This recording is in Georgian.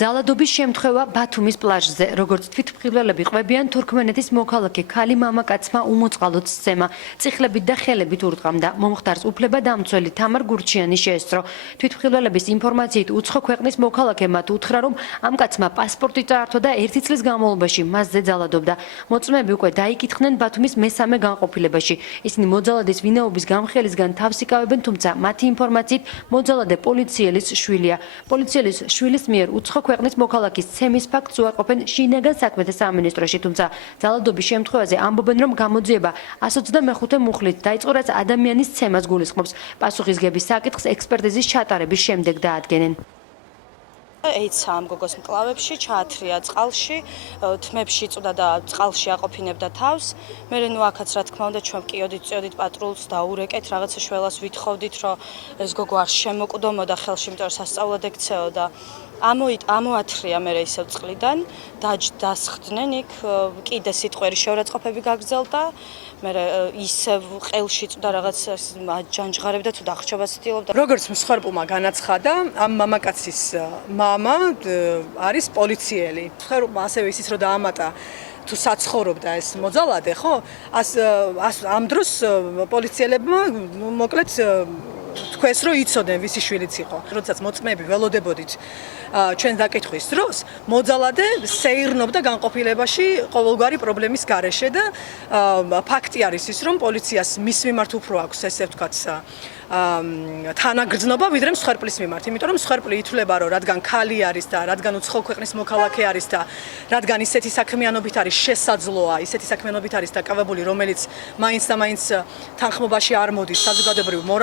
ძალადობის შემთხვევა ბათუმის პლაჟზე, როგორც თვითმხილველები ყვებიან, თურქმენეთის მოქალაქე ქალი მამაკაცმა უმოწყალოდ სცემა, წიხლებით და ხელებით ურტყამდა. მომხდარს უფლებადამცველი თამარ გურჩიანი შეესწრო. თვითმხილველების ინფორმაციით, უცხო ქვეყნის მოქალაქე მათ უთხრა, რომ ამ კაცმა პასპორტი წაართვა და 1 წლის განმავლობაში მასზე ძალადობდა. მოწმეები უკვე დაიკითხნენ ბათუმის მესამე განყოფილებაში. ისინი მოძალადის ვინაობის გამხელისგან თავს იკავებენ, თუმცა მათი ინფორმაციით მოძალადე პოლიციელის შვილია. პოლიციელის შვილის მიერ უცხო ქვეყნის მოქალაქის ცემის ფაქტს უარყოფენ შინაგან საქმეთა სამინისტროში, თუმცა ძალადობის შემთხვევაზე ამბობენ, რომ გამოძიება 125 მუხლით დაიწყო, რაც ადამიანის ცემას გულისხმობს. პასუხისგების საკითხს ექსპერტიზის ჩატარების შემდეგ დაადგენენ. ეიცა ამ გოგოს მკლავებში, ჩაათრია წყალში, თმებში იწვდა და წყალში აყოფინებდა თავს. მერე ნუ აქაც რა თქმა უნდა ჩვენ წიოდით პატრულს და ურეკეთ, რაღაცა შველას ვითხოვდით, რომ ეს გოგო არ შემოკვდომოდა ხელში, იმიტომ რომ სასწაულად ექცეოდა. ამოათრია მერე ისევ წყლიდან, დასხდნენ იქ, კიდე სიტყვერი შეურაცხყოფები გაგრძელდა. მერე ისევ ყელში წვდა რაღაც ჯანჯღარებდა თუ დახრჩობას ცდილობდა. როგორც მსხვერპლმა განაცხადა, ამ მამაკაცის მამა არის პოლიციელი. მსხვერპლმა ასევე ისიც რომ დაამატა თუ საცხოვრობდა ეს მოძალადე, ხო? ამ დროს პოლიციელებმა მოკლედ თქვენს რომ იცოდნენ ვისი შვილიც იყო. როდესაც მოწმეები ველოდებოდით ჩვენ დაკითხვის დროს, მოძალადე სეირნობდა განყოფილებაში ყოველგვარი პრობლემის გარეშე და ფაქტი არის ის, რომ პოლიციას მის მიმართ უფრო აქვს ესე ვთქვათ თანაგრძნობა ვიდრე მსხვერპლის მიმართ, იმიტომ რომ მსხვერპლი ითვლება, რომ რადგან ქალი არის და რადგან უცხო ქვეყნის მოქალაქე არის და რადგან ისეთი საქმიანობით არის შესაძლოა, ისეთი საქმიანობით არის დაკავებული, რომელიც მაინც და მაინც თანხმობაში არ მოდის საზოგადოებრივ მორალს